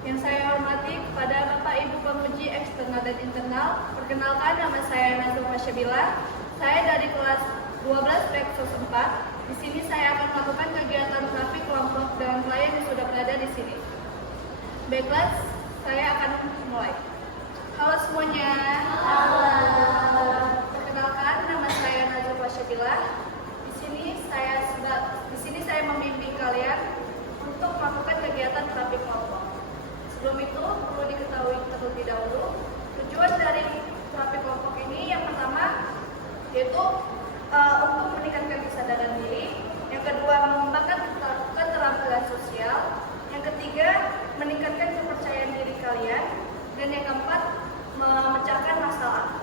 Yang saya hormati kepada Bapak Ibu penguji eksternal dan internal, perkenalkan nama saya Nazwa Syabila. Saya dari kelas 12 Preksos 4. Di sini saya akan melakukan kegiatan terapi kelompok dengan klien yang sudah berada di sini. Baiklah, saya akan mulai. Halo semuanya. Halo. Perkenalkan, nama saya Nazwa Syabila. Di sini saya membimbing kalian untuk melakukan kegiatan terapi kelompok. Sebelum itu, perlu diketahui terlebih dahulu tujuan dari terapi kelompok ini yang pertama yaitu untuk meningkatkan kesadaran diri, yang kedua mengembangkan keterampilan sosial, yang ketiga meningkatkan kepercayaan diri kalian, dan yang keempat memecahkan masalah.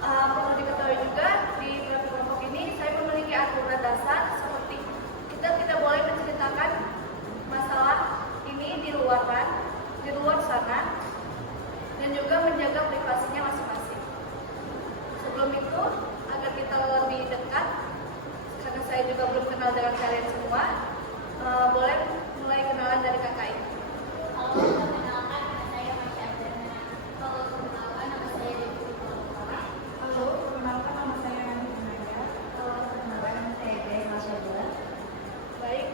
Perlu diketahui juga di terapi kelompok ini saya memiliki aturan dasar seperti kita tidak boleh menceritakan masalah ini di luar sana, dan juga menjaga privasinya masing-masing. Sebelum itu, agar kita lebih dekat, karena saya juga belum kenal dengan kalian semua, boleh mulai kenalan dari kakak ini. Halo, perkenalkan nama saya Masya Adana. Halo, perkenalkan nama saya Dewi Putra. Halo, perkenalkan nama saya Nani Naya. Halo, perkenalkan nama saya Grace Masyadullah. Baik,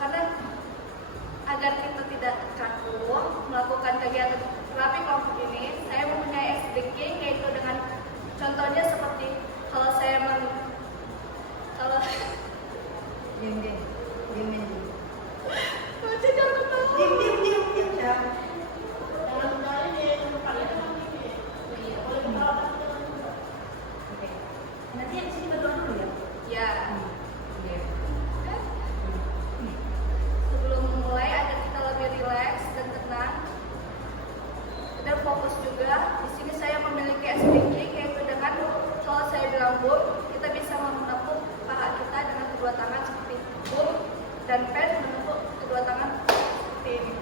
karena agar kita tidak kaku melakukan kegiatan terapi kelompok ini, saya mempunyai SDK, yaitu dengan contohnya seperti kalau Diam. Masih jangan tahu. Diam ya. Oke. Nanti yang sini berdoa dulu ya. Ya, Oke. sebelum memulai agar kita lebih rileks dan tenang dan fokus juga. Di sini saya memiliki SPG, yaitu dengan kalau saya bilang bum, kita bisa menepuk paha kita dengan kedua tangan seperti bum, dan pen menepuk kedua tangan seperti ini.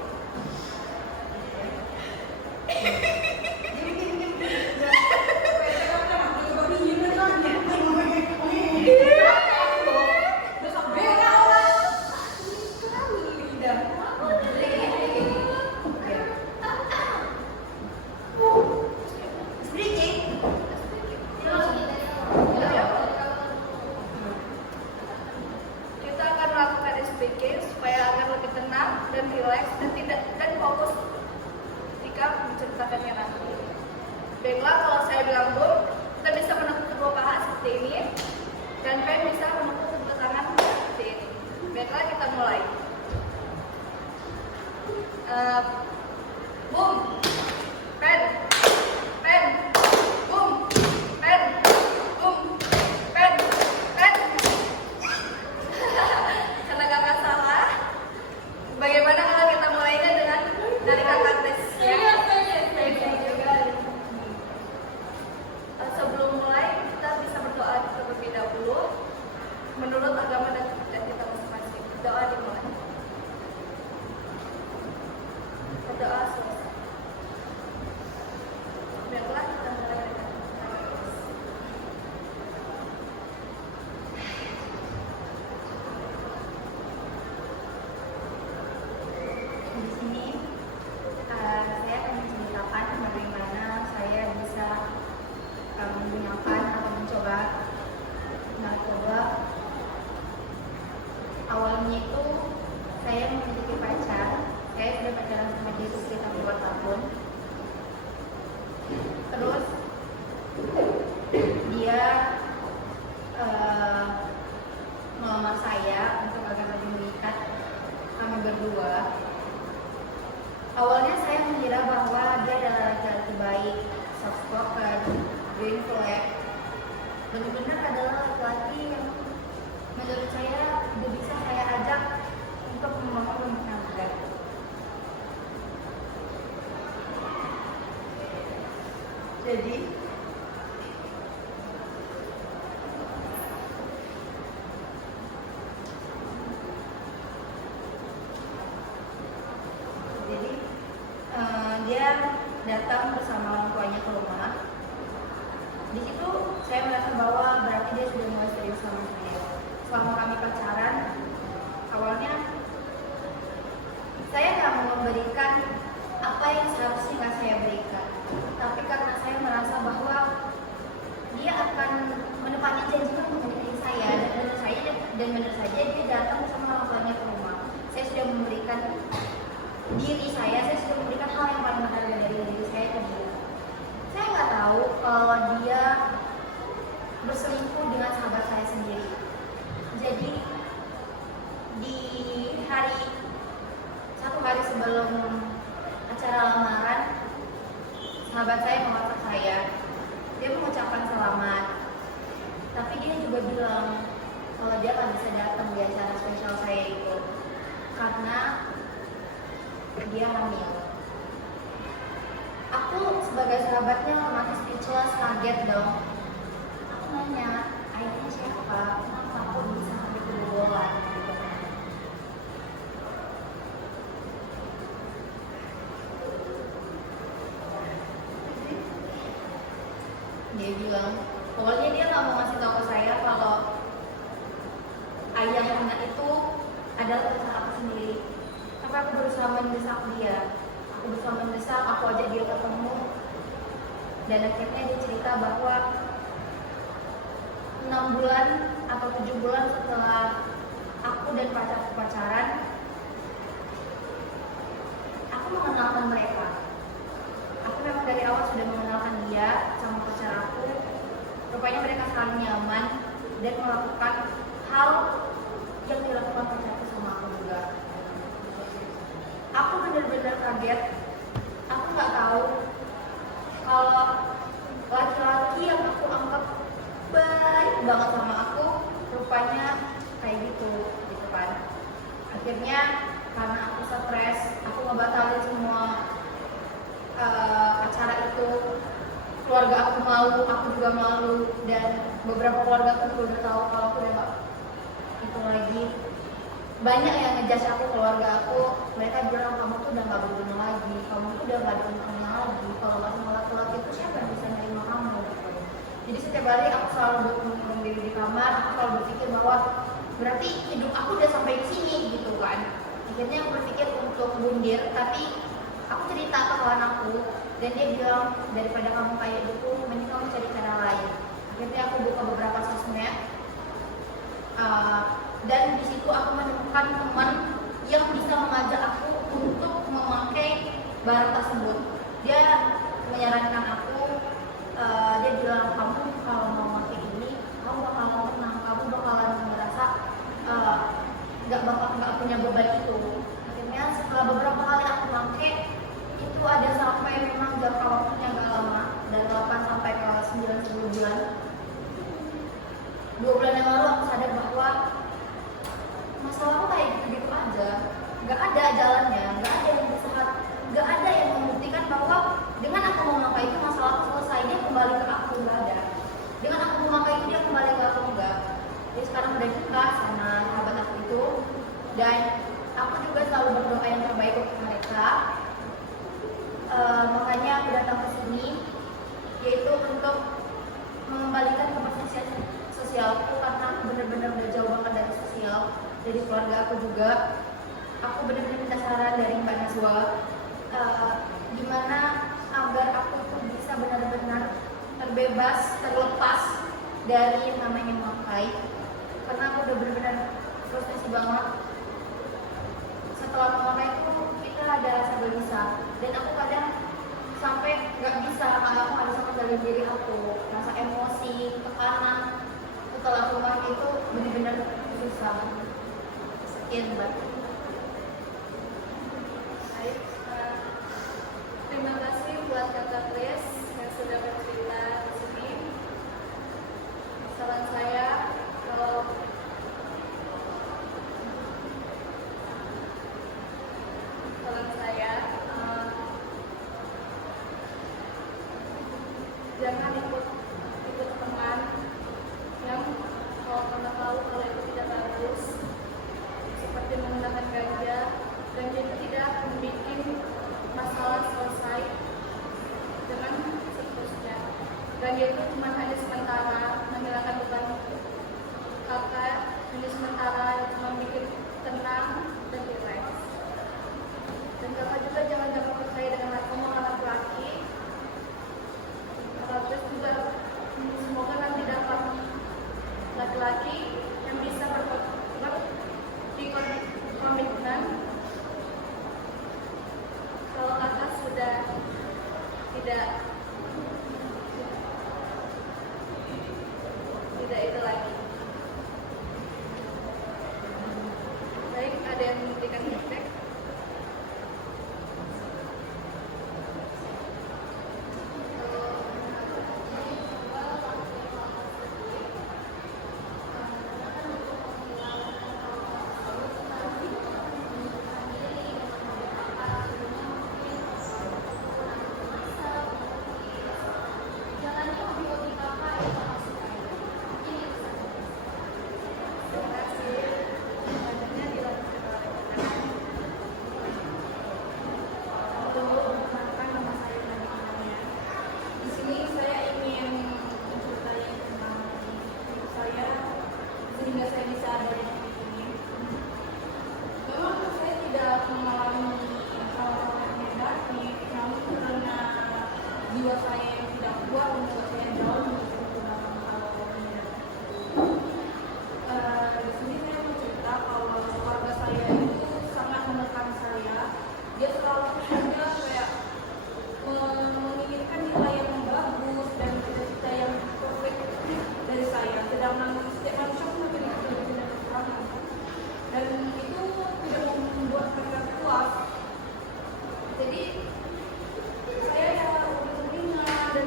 Kita akan melakukan SPG supaya agar lebih tenang dan rileks dan fokus jika menceritakannya nanti. Baiklah, kalau saya bilang bum, kita bisa menepuk kedua paha seperti ini, dan pen bisa menepuk kedua tangan seperti ini. Baiklah, kita mulai. Bum, pen, bum, pen, bum, pen. Karena kakak salah, bagaimana kalau kita mulainya dengan dari kakak tes ya? Sebelum mulai, kita bisa berdoa terlebih dahulu menurut agama dan kita masing-masing. Doa dimulai. Berdoa selesai. Baiklah, kita mulai dengan kakak tes. Di sini saya akan menceritakan bagaimana saya bisa menggunakan atau mencoba narkoba. Awalnya itu saya memiliki pacar. Saya sudah pacaran sama dia sekitar 2 tahun. Terus dia melamar saya untuk agar lebih mengikat kami berdua. Awalnya saya mengira bahwa dia adalah laki-laki baik, soft spoken, green flag. Benar-benar adalah laki-laki yang menurut saya tidak bisa saya ajak untuk membangun rumah tangga. Jadi dia datang bersama orang tuanya ke rumah. Di situ saya merasa bahwa berarti dia sudah mulai serius sama saya. Selama kami pacaran, awalnya Saya nggak mau memberikan apa yang seharusnya nggak saya berikan, tapi karena saya merasa bahwa dia akan menepati janjinya untuk menikahi saya, dan benar saja dia datang bersama orang tuanya ke rumah. Saya sudah memberikan diri saya sudah memberikan hal yang paling berharga dari diri saya ke dia. Saya nggak tahu kalau dia berselingkuh dengan sahabat saya sendiri. Jadi di satu hari sebelum acara lamaran, sahabat saya mengontak saya. Dia mengucapkan selamat, tapi dia juga bilang kalau dia nggak bisa datang di acara spesial saya itu karena dia hamil. Aku sebagai sahabatnya masih speechless, kaget dong. Aku nanya, ayahnya siapa? Kenapa aku bisa sampai kebobolan? Dia bilang, pokoknya dia nggak mau ngasih tahu ke saya kalau ayahnya itu adalah urusan aku sendiri. Tapi aku berusaha mendesak dia. Aku ajak dia ketemu. Dan akhirnya dia cerita bahwa 6 bulan atau 7 bulan setelah aku dan pacarku pacaran, aku mengenalkan mereka. Aku memang dari awal sudah mengenalkan dia sama pacar aku. Rupanya mereka saling nyaman dan melakukan hal yang dilakukan pacarku sama aku juga. Aku benar-benar kaget. Aku nggak tahu kalau laki-laki yang aku anggap baik banget sama aku, rupanya kayak gitu kan. Akhirnya karena aku stres, aku ngebatalin semua acara itu. Keluarga aku malu, aku juga malu, dan beberapa keluarga aku juga udah tahu kalau aku udah gak itu lagi. Banyak yang ngejudge aku, keluarga aku. Mereka bilang kamu tuh udah gak berguna lagi, kamu tuh udah gak ada untungnya lagi. Kalau gak sama laki-laki itu siapa yang bisa nerima kamu? Jadi setiap hari aku selalu mengurung diri di kamar. Aku selalu berpikir bahwa berarti hidup aku udah sampai di sini gitu kan. Akhirnya aku berpikir untuk bundir, tapi aku cerita ke kawan aku dan dia bilang daripada kamu kayak gitu, mending kamu cari cara lain. Akhirnya aku buka beberapa sosmed. Dan di situ aku menemukan teman yang bisa mengajak aku untuk memakai barang tersebut. Dia menyarankan aku, dia bilang kamu kalau mau pakai ini, kamu bakal tenang, kamu bakalan merasa nggak punya beban itu. Akhirnya setelah beberapa kali aku pakai, itu ada sampai memang jangka waktunya nggak lama, dari 8 sampai ke 9-10 bulan. 2 bulan yang lalu aku sadar bahwa masalahku kayak gitu-gitu aja, nggak ada jalannya, nggak ada yang bisa, nggak ada yang membuktikan bahwa dengan aku memakai itu masalahku selesai, dia kembali ke aku, nggak ada. Dengan aku memakai itu dia kembali ke aku, enggak. Jadi sekarang udah nikah sama sahabat aku itu, dan aku juga selalu berdoa yang terbaik untuk mereka. Makanya aku datang ke sini, yaitu untuk mengembalikan kepercayaan sosialku, karena aku benar-benar udah jauh banget dari sosial, dari keluarga aku juga. Aku benar-benar minta saran dari Mbak Najwa, gimana agar aku itu bisa benar-benar terbebas, terlepas dari yang namanya memakai, karena aku udah benar-benar frustasi banget. Setelah memakai itu kita ada rasa gelisah, dan aku kadang sampai nggak bisa, kalau aku harus mengendalikan diri aku, rasa emosi, tekanan setelah memakai itu benar-benar susah. Sekian Mbak. Baik, terima kasih buat Kakak Grace yang sudah bercerita di sini. Saran saya, jangan ikut teman yang kalau kamu tahu kalau itu tidak bagus, seperti menggunakan ganja, dan itu tidak membuat masalah selesai dengan seterusnya. Ganja itu cuma hanya sementara menghilangkan beban kakak, hanya sementara cuma bikin tenang dan rileks. tidak itu lagi. Baik, ada yang memberikan feedback? Sehingga saya bisa ada di titik ini. Memang saya tidak mengalami hal-hal yang negatif, namun karena jiwa saya yang tidak kuat membuat saya jauh dalam hal-hal negatif. Di sini saya mau cerita kalau keluarga saya itu sangat menekan saya. Dia selalu saja kayak menginginkan nilai yang bagus dan cita-cita yang perfect dari saya. Sedangkan setiap manusia pun memiliki kelebihan dan kekurangan, dan itu tidak membuat mereka puas. Jadi saya ya telinga dan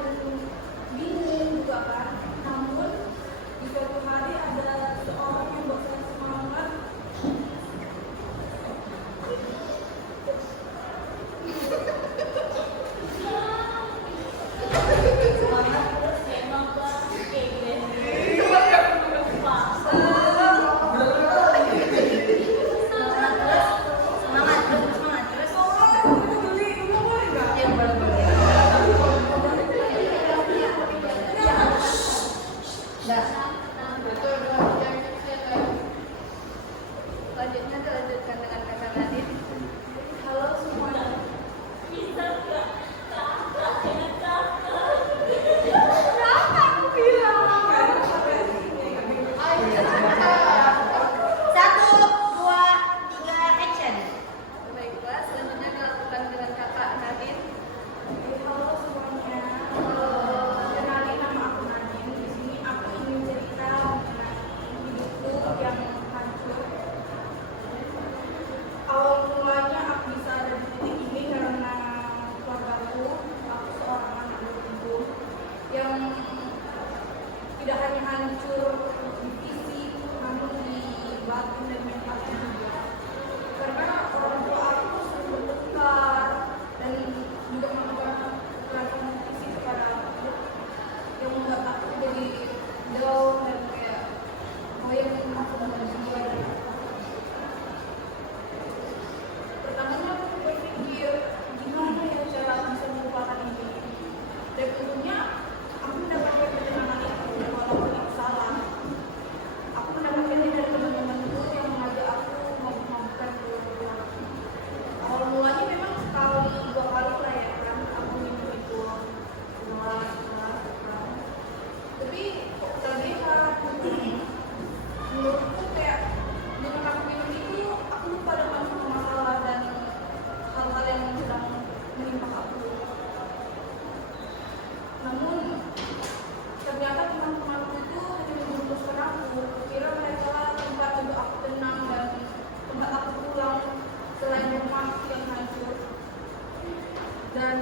bingung juga kan. Namun di suatu hari ada seorang yang buat saya semangat. Selanjutnya dilanjutkan dengan kakak Nadine. Halo semuanya. Satu, dua, tiga, action. Baiklah, selanjutnya dilakukan dengan kakak Nadine. Halo semuanya. Kenalin, nama aku Nadine. Di sini aku ingin cerita mengenai hidupku yang hancur. Awal mulanya aku bisa ada di titik ini karena keluargaku. Aku seorang anak yatim yang tidak hanya hancur di fisik, namun di batin dan mentalnya juga. Karena orang tua aku sering bertengkar dan juga melakukan kekerasan fisik kepada aku yang membuat aku jadi down dan kayak goyang aku jiwa dan pertamanya aku berpikir gimana ya cara bisa melupakan ini, dan tentunya aku mendapatkan ketenangan itu walaupun aku salah. Aku mendapatkannya dari teman-temanku yang mengajak aku mabuk-mabukan keluar. Awal mulanya memang sekali dua kali lah ya kan aku minum itu keluar. Tapi kok terlihat menurutku kayak dengan aku minum itu aku lupa dengan semua masalah dan hal-hal yang sedang menimpa aku. Namun ternyata teman-temanku itu hanya memutuskan aku. Kira mereka tempat untuk aku tenang dan tempat aku pulang selain rumah yang hancur. Dan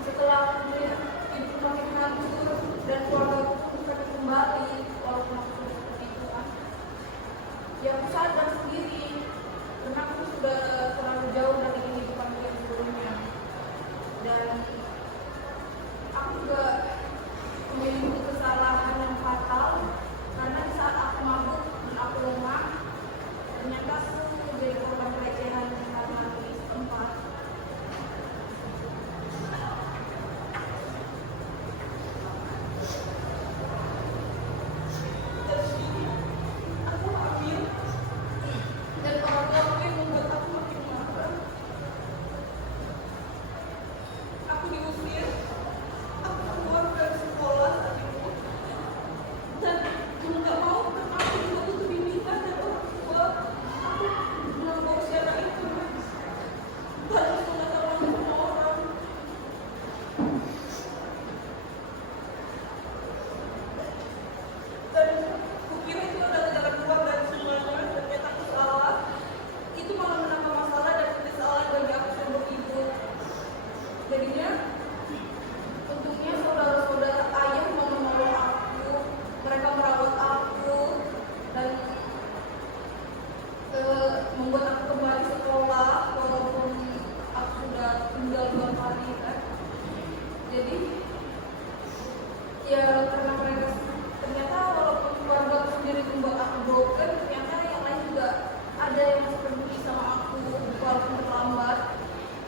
setelah aku melihat hidup makin hancur dan keluarga aku bukan kembali walaupun aku sudah seperti itu kan, ya aku sadar sendiri karena aku sudah terlalu jauh dari kehidupan yang sebelumnya. Dan aku juga memiliki kesalahan yang fatal karena di saat aku mabuk dan aku lemah, ternyata aku menjadi korban pelecehan karena setempat.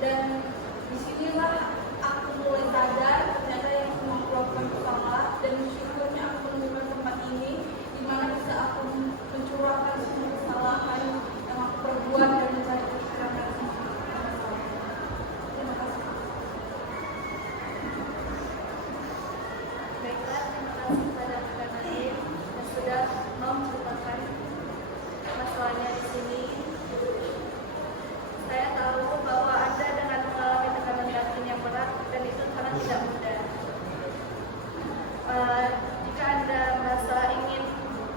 Dan disinilah aku mulai sadar ternyata yang semua aku lakukan itu salah, dan syukurnya aku menemukan tempat ini di mana bisa aku mencurahkan semua kesalahan yang aku perbuat dan mencari kebenaran semua masalah. Terima kasih. Baiklah, terima kasih kepada Kak Nadim yang sudah mau menceritakan masalahnya di sini. Saya tahu bahwa Anda dengan mengalami tekanan batin yang berat dan itu sangat tidak mudah. Jika Anda merasa ingin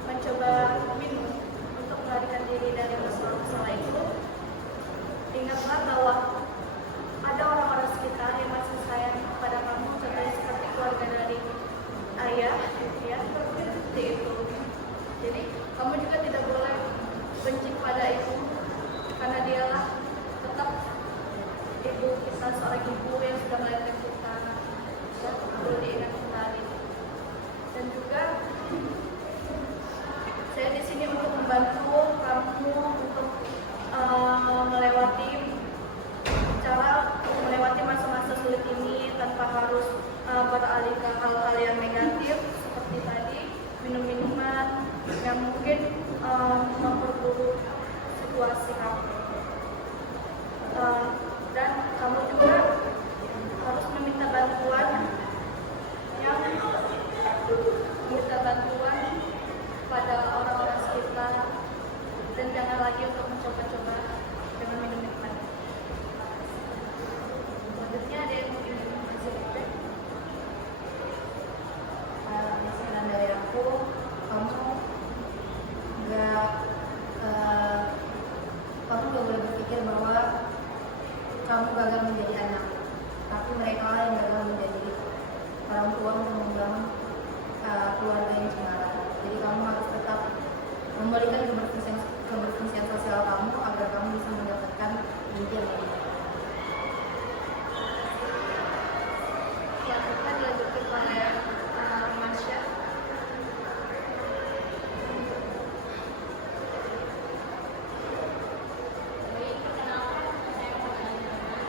mencoba minum untuk melarikan diri dari masalah-masalah itu, ingatlah bahwa ada orang-orang sekitar yang masih sayang kepada kamu, contohnya seperti keluarga dari ayah, ya, seperti itu. Jadi kamu juga tidak boleh benci pada ibu, karena dialah tetap ibu kita, seorang ibu yang sudah melahirkan kita, ya, perlu diingat kembali. Dan juga saya di sini untuk membantu kamu untuk melewati masa-masa sulit ini tanpa harus beralih ke hal-hal yang negatif seperti tadi minum-minuman yang mungkin memperburuk situasi kamu. Dan kamu juga harus meminta bantuan pada orang-orang sekitar, dan jangan lagi untuk mencoba-coba dengan minum-minuman. Selanjutnya ada yang mungkin masih feedback. Saran dari aku, kamu nggak boleh berpikir bahwa kamu gagal menjadi anak, tapi mereka yang gagal menjadi orang tua untuk membangun keluarga yang cemara. Jadi kamu harus tetap memberikan keberfungsian sosial kamu agar kamu bisa mendapatkan impian yang Ya, kita dilanjutkan oleh Masya. Baik, perkenalkan saya Fauzan Nurma.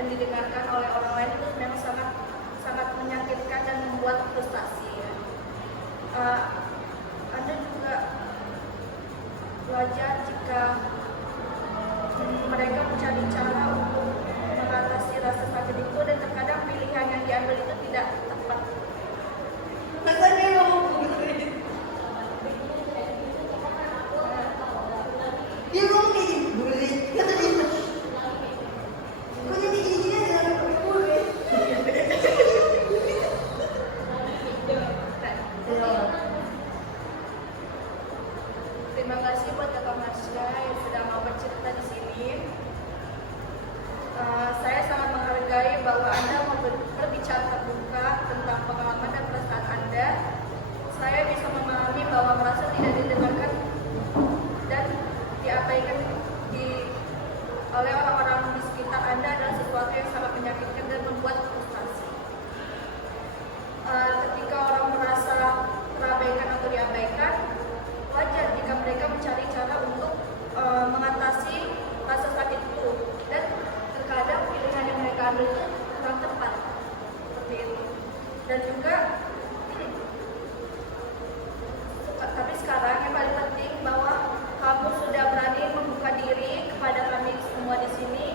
dan didengarkan oleh orang lain itu memang sangat sangat menyakitkan dan membuat frustasi ya. Anda juga wajar jika mereka mencari cara untuk mengatasi rasa sakit itu dan terkadang pilihan yang diambil itu tidak tepat. Rasanya nggak mau burit. Dia ngomong kayak gini, burit. Kata dia, kok jadi gini aja nggak pakai burit? Terima kasih buat Kakak Marsha yang sudah mau bercerita di sini. Saya sangat menghargai bahwa Anda mau berbicara terbuka tentang pengalaman dan perasaan Anda. Saya bisa memahami bahwa merasa tidak didengarkan dan diabaikan oleh orang-orang di sekitar Anda adalah sesuatu yang sangat menyakitkan dan membuat frustasi. Ketika orang merasa terabaikan atau diabaikan, wajar jika mereka mencari cara untuk mengatasi rasa sakit itu dan terkadang pilihan yang mereka ambil itu kurang tepat seperti itu. Dan juga tapi sekarang yang paling penting bahwa kamu sudah berani membuka diri kepada kami semua di sini.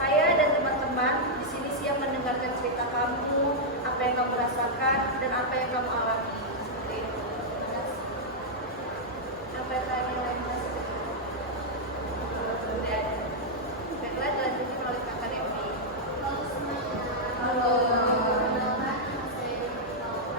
Saya dan teman-teman di sini siap mendengarkan cerita kamu, apa yang kamu rasakan dan apa yang kamu alami. Seperti itu. Apa yang lain mas? Baiklah, dilanjutkan oleh Kakak Devi. Halo semuanya. Halo. Perkenalkan, nama saya Devi Paula.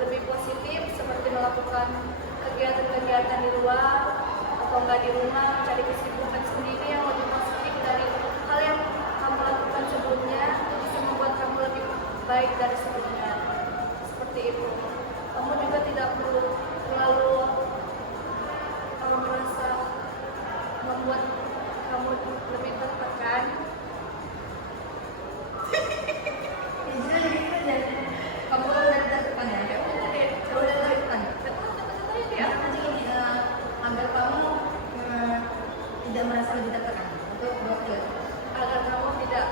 lebih positif seperti melakukan kegiatan-kegiatan di luar atau enggak di rumah, mencari kesibukan sendiri yang lebih positif dari hal yang kamu lakukan sebelumnya itu bisa membuat kamu lebih baik dari sebelumnya. Seperti itu. Kamu juga tidak perlu terlalu merasa membuat kamu lebih tertekan. Jujur gitu dan kamu udah tertekan ya? Kamu udah tertekan. Ya. Nanti gini, agar kamu tidak merasa lebih tertekan untuk blokir. Agar kamu tidak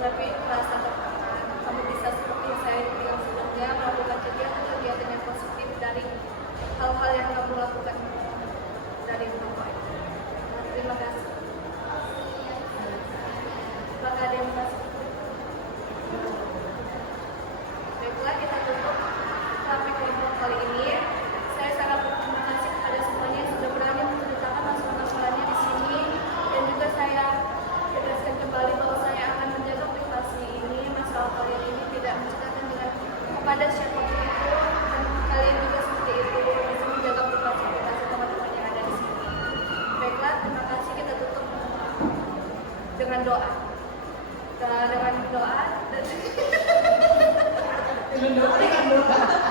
lebih merasa tertekan, kamu bisa seperti yang saya bilang sebelumnya melakukan kegiatan-kegiatan yang positif dari hal-hal yang kamu lakukan dari rumah. Terima kasih. Apakah ada yang kasih? Baiklah, kita tutup topik kelompok kali ini. Saya sangat berterima kasih kepada semuanya yang sudah berani menceritakan masalah-masalahnya di sini, dan juga saya tegaskan kembali bahwa saya akan menjaga privasi ini, masalah kalian ini tidak menceritakan dengan kepada siapapun itu, dan kalian juga seperti itu bisa menjaga privasi teman-teman yang ada di sini. Baiklah, terima kasih. Kita tutup dengan doa. Dengan doa dan Dengan doa.